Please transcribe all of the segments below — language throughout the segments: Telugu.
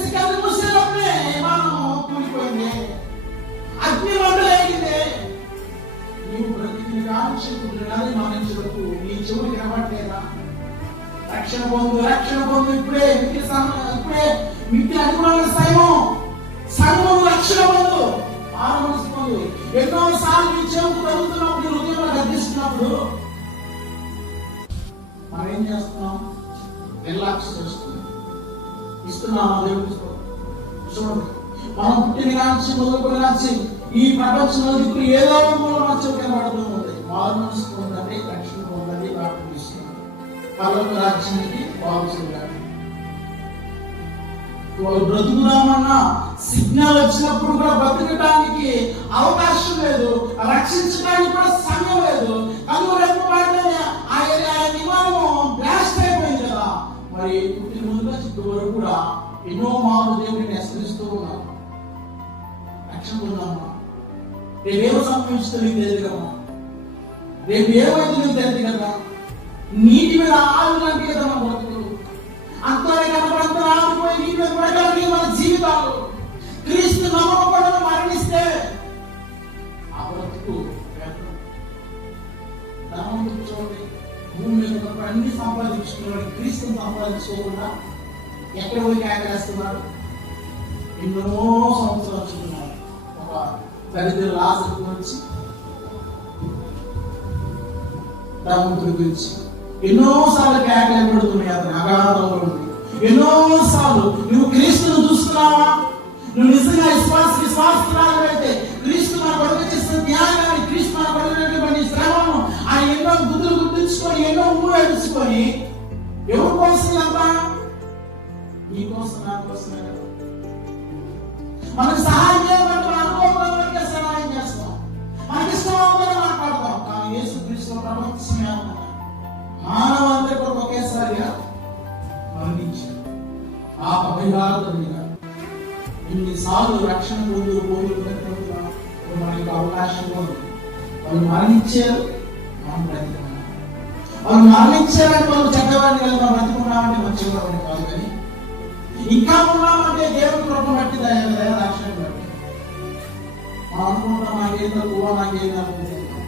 కింద చూసేటప్పుడే విమానం కూలిపోయింది రక్షణ పొందు రక్షణ పొందు ఇప్పుడే మిక్కి ఇప్పుడే మిక్కి అనుకున్న సైవం సంఘం రక్షణ పొందు మానవుడు పొందు ఎన్నో సార్లు నీ చెవుకు మనం ఏం చేస్తున్నాం రిలాక్స్ చేస్తున్నాం ఇస్తున్నాం దేవుడికి మనం పుట్టిన కాంచి మొదలుకొని కాంచి ఈ ప్రపంచంలో ఇప్పుడు ఏదో మూలం మధ్య కనబడుతూ ఉంది. మారు మనసు పొందండి రక్షణ పొందండి ప్రార్థిస్తున్నాం పర్వత రాజ్యానికి బాగుంటుంది బ్రతుకుదామన్నా సిగ్నల్ వచ్చినప్పుడు కూడా బ్రతకటానికి అవకాశం లేదు. రక్షించడానికి కూడా సమయం లేదు. కానీ రేపు ఆ ఏరియా విమానం బ్లాస్ట్ అయిపోయింది కదా. మరి పుట్టిన ముందుగా వరకు కూడా ఎన్నో మారు దేవుడిని హెచ్చరిస్తూ ఉన్నాం రక్షణ ఉన్నామా రేపేమో సంభవించుతుంది తెలియదు కదా రేపు ఏమైతుంది తెలియదు కదా నీటి మీద ఆలు కదా మన బ్రతుకులు అంతనే కనపడంత ఆగిపోయి నీటి మీద పడగలిగి మన జీవితాలు. క్రీస్తు నమ్మకపడను మరణిస్తే ఆ బ్రతుకు చూడండి. భూమి మీద అన్ని సంపాదించుకున్నాడు క్రీస్తుని సంపాదించుకోకుండా ఎక్కడ పోయి కేకలేస్తున్నాడు ఎన్నో సంవత్సరాలు చూస్తున్నారు. ఒక దరిద్రుల ఆసక్తి వచ్చి ధనవంతుడి గురించి. ఎన్నో సార్లు కేకలు పడుతున్నాయి అతని అగాధంలో ఉంది ఎన్నో సార్లు నువ్వు క్రీస్తును చూస్తున్నావా? నువ్వు నిజంగా విశ్వాస విశ్వాసరాలైతే క్రీస్తు మన కొడుకు చేసిన త్యాగాన్ని క్రీస్తు మన కొడుకునేటువంటి శ్రమను ఆయన ఎన్నో గుర్తులు గుర్తుంచుకొని ఎన్నో ఊరేడుచుకొని ఎవరి కోసం అంతా నీ కోసం నా కోసం మనకు సహాయం చేయమంటే మన అనుకోవడానికి సహాయం చేస్తాం. మనకి ఇష్టం అవ్వదని మాట్లాడతాం. కానీ యేసు క్రీస్తు ప్రపంచమే మానవాందరి కొరకు ఒకేసారిగా మరణించాడు. ఆ అభిభారతుడిగా ఇన్ని సార్లు రక్షణ పొందు పొందుతున్నట్టుగా మనకి అవకాశం ఉంది. వాళ్ళు మరణించారు. మనం బ్రతికున్నాం వాళ్ళు మరణించారంటే వాళ్ళు చెడ్డవాడిని కదా మనం బ్రతికున్నామంటే మంచివాడిని కాదు కానీ ఇంకా ఉన్నామంటే దేవుని కృప బట్టి దయ దయ రక్షణ బట్టి మనం అనుకుంటాం నాకేం తక్కువ నాకేం అనుకుంటున్నాం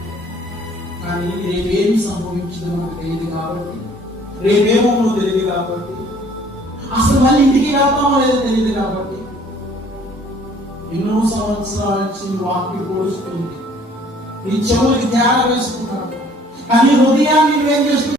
కానీ రేపేమి సంభవించిందో మనకు తెలియదు కాబట్టి రేపేమో తెలియదు కాబట్టి అసలు మళ్ళీ ఇంటికి వెళ్తామో లేదో తెలియదు కాబట్టి ఎన్నో సంవత్సరాల నుంచి నీ వాక్యం పోలుస్తుంది. నీ చెవులకి ధ్యానం వేసుకున్నాడు కానీ హృదయాన్ని నువ్వేం చేస్తున్నావు?